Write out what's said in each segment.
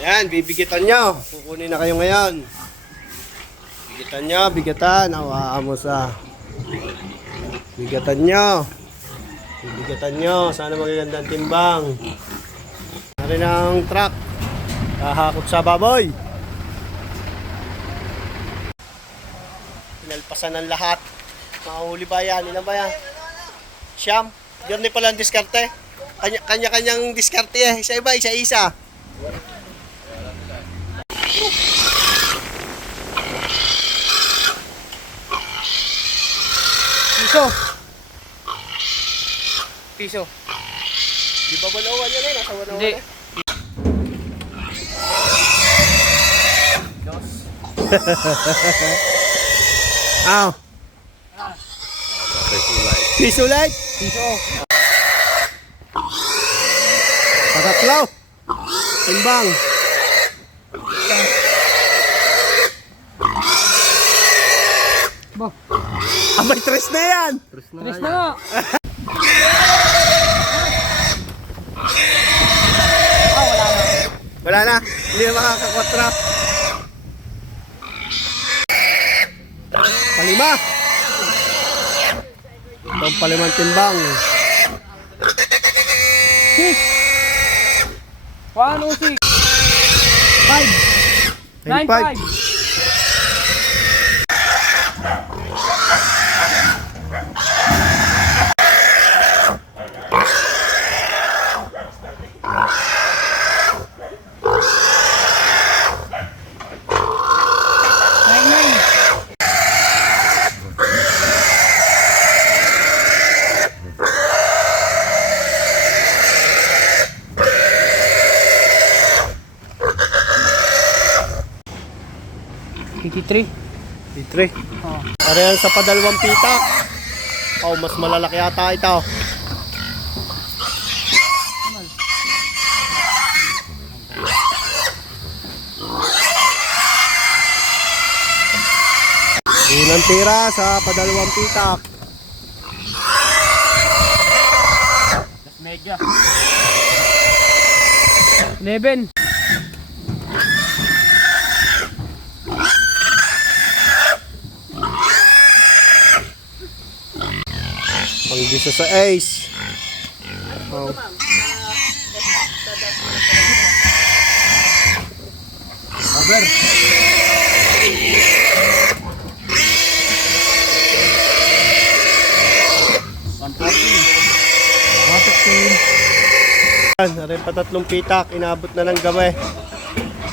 Ayan, bibigitan nyo. Kukunin na kayo ngayon. Bigatan nyo, bigatan. Awaan mo sa. Bigatan nyo. Bibigatan nyo. Sana magagandang timbang. Narin ang truck. Kahakot sa baboy. Pinalpasan ng lahat. Mahuli ba yan? Ilan ba yan? Siyam. Diyan din pala ang diskarte. Kanya-kanyang diskarte eh. Isa-iba, isa-isa. Piso. Di ba balawan yan eh? Nasa balawan Hindi. eh? Aw. Piso light. Piso. Patatlo. Timbang. Bo. Abay, tres na yan. Tres na nga. Wala na. Hindi na makakakwatra. Palima. Itong palimang timbang. 6. 106. 5. 95. Three. Litre. Parehan sa padalawang pitak. Oh, mas malalaki ata ito. Unang tira sa padalawang pitak. Medya. 11. Pang-16 sa ace. Oh. Over. Narin pa tatlong pitak. Inabot na ng gabi.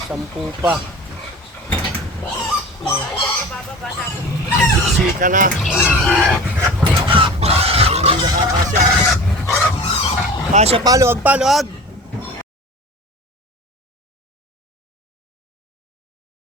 10 pa. Sika na. Kasya, paluag, paluag.